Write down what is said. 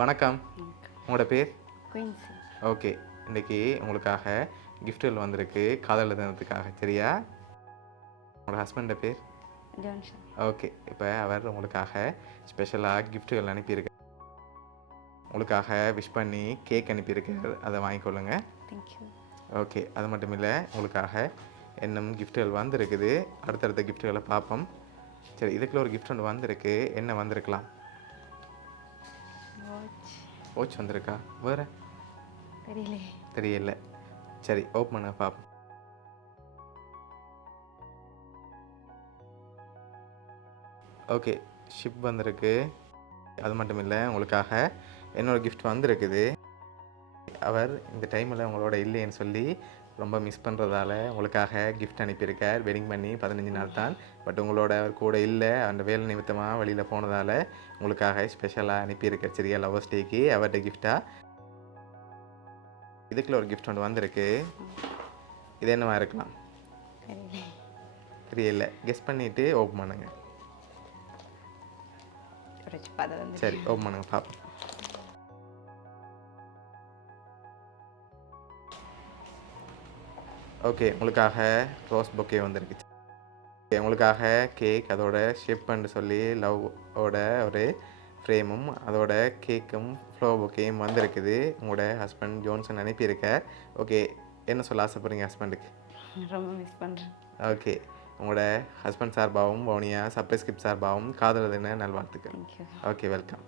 வணக்கம். உங்களோட பேர்? குயின்சி. ஓகே. இன்னைக்கு உங்களுக்காக கிஃப்ட்டுகள் வந்திருக்கு காதலர் தினத்துக்காக. சரியா? உங்களோட ஹஸ்பண்டோட பேர்? ஜான்சன். ஓகே. இப்போ அவர் உங்களுக்காக ஸ்பெஷலாக கிஃப்ட்டுகள் அனுப்பியிருக்கார். உங்களுக்காக விஷ் பண்ணி கேக் அனுப்பியிருக்கார். அதை வாங்கிக்கொள்ளுங்க. தேங்க்யூ. ஓகே. அது மட்டும் இல்லை, உங்களுக்காக இன்னும் கிஃப்ட்டுகள் வந்திருக்குது. அடுத்தடுத்த கிஃப்ட்டுகளை பார்ப்போம். சரி, இதுக்குள்ள ஒரு கிஃப்ட் ஒன்று வந்திருக்கு. என்ன வந்திருக்கலாம்? வாட்ச் வந்திருக்கா? வேறு தெரியல. சரி, ஓப்பன் பண்ண பார்ப்போம். ஓகே, ஷிப் வந்திருக்கு. அது மட்டும் இல்லை, உங்களுக்காக என்னோட கிஃப்ட் வந்திருக்குது. அவர் இந்த டைமில் உங்களோட இல்லைன்னு சொல்லி ரொம்ப மிஸ் பண்ணுறதால உங்களுக்காக கிஃப்ட் அனுப்பியிருக்கார். வெட்டிங் பண்ணி 15 நாள் தான். பட் உங்களோட அவர் கூட இல்லை, அந்த வேலை நிமித்தமாக வெளியில் போனதால் உங்களுக்காக ஸ்பெஷலாக அனுப்பியிருக்கார். சரியா? லவர்ஸ் டேக்கு அவர்கிட்ட கிஃப்டாக இதுக்குள்ள ஒரு கிஃப்ட் ஒன்று வந்திருக்கு. இது என்னவா இருக்கலாம்? தெரியல. கெஸ் பண்ணிவிட்டு ஓப்பன் பண்ணுங்க. சரி, ஓப்பன் பண்ணுங்க பார்ப்போம். ஓகே, உங்களுக்காக ரோஸ் பொக்கே வந்திருக்கு. உங்களுக்காக கேக், அதோட ஷிப்ன்னு சொல்லி லவ்வோட ஒரு ஃப்ரேமும் அதோட கேக்கும் ஃப்ளவர் பொக்கேயும் வந்திருக்குது. உங்களோட ஹஸ்பண்ட் ஜோன்சன் அனுப்பியிருக்கார். ஓகே, என்ன சொல்ல ஆசைப்படுறீங்க ஹஸ்பண்டுக்கு? ரொம்ப மிஸ் பண்ணுறேன். ஓகே, உங்களோட ஹஸ்பண்ட் சார்பாகவும் வவுனியா சர்ப்ரைஸ் கிஃப்ட் சார்பாகவும் காதலர் தின நல்வாழ்த்துக்கள். தேங்க்யூ. Okay, welcome.